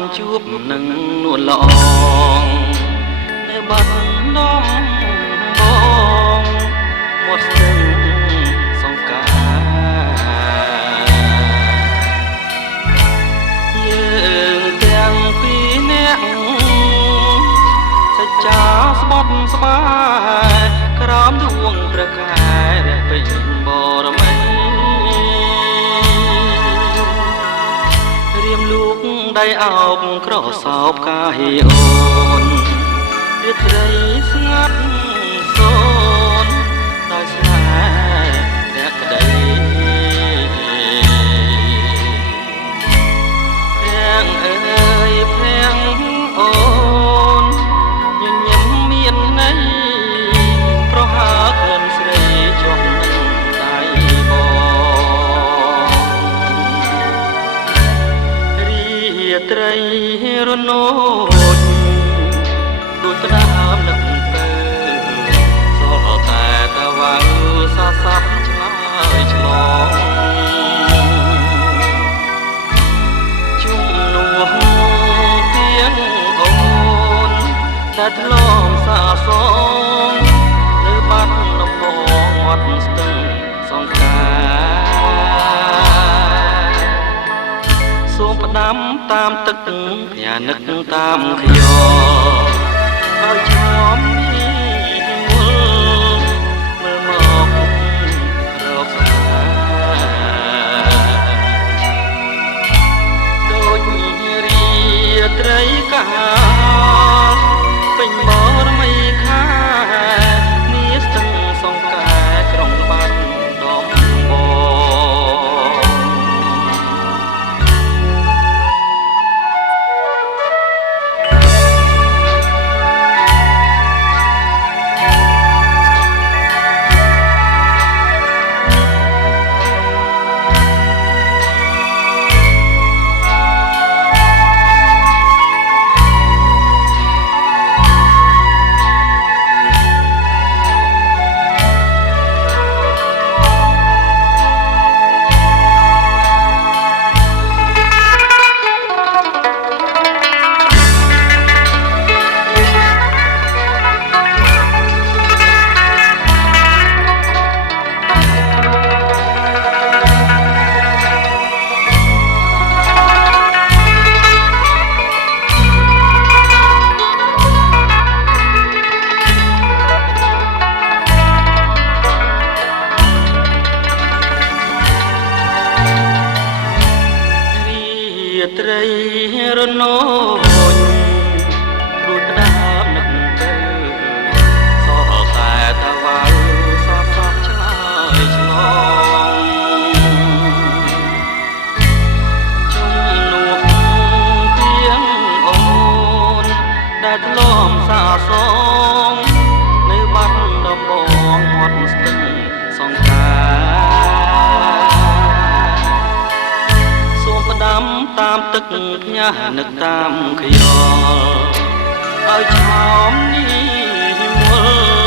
បានជួបនឹងនួនល្អងនៅបាត់ដំបងមកស្ទឹងសង្ការយើងទាំងពីរនាក់សច្ចាស្បត់ស្បាយក្រោមដួងព្រះខែរះពេញបរមីរៀមលូកដៃអោបក្រសោបកាហីអូនរាត្រីស្ងាត់សូនដោយស្នេហ៍អ្នកក្តីភាំងអើយភាំងអូនញញឹមមានន័យប្រហើឃើញស្រីជាប់នឹងដៃបងរាត្រីរនោចដូចផ្ដាមនឹកទៅសល់តែតាវ៉ៅសាស័ព្ទឆ្លើយឆ្លងជុំនោះទៀងអូនតែធ្លងសាសងនៅបាត់ដំបងមាត់ស្ទឹងសង្ការសូមផ្ដាំតាមទឹកភញានឹកតាមខ្យល់ឲ្យឈំនេះមុលមើលមករកស្នាដូចរាត្រីកាលពេញបរមីខានេះស្ទឹងសង្ការក្រុងបាត់ដំបងរាត្រីរនោចដូចផ្ដាមនឹកទៅសល់តែតាវ៉ៅសាស័ព្ទឆ្លើយឆ្លងជុំនោះទៀងអូនដែលធ្លាប់សាសងនៅបាត់ដំបងមាត់ស្ទឹងសង្ការសូមផ្ដាំតាមទឹកញ៉ានឹកតាមខ្យល់ឲ្យឆោមនេះមុល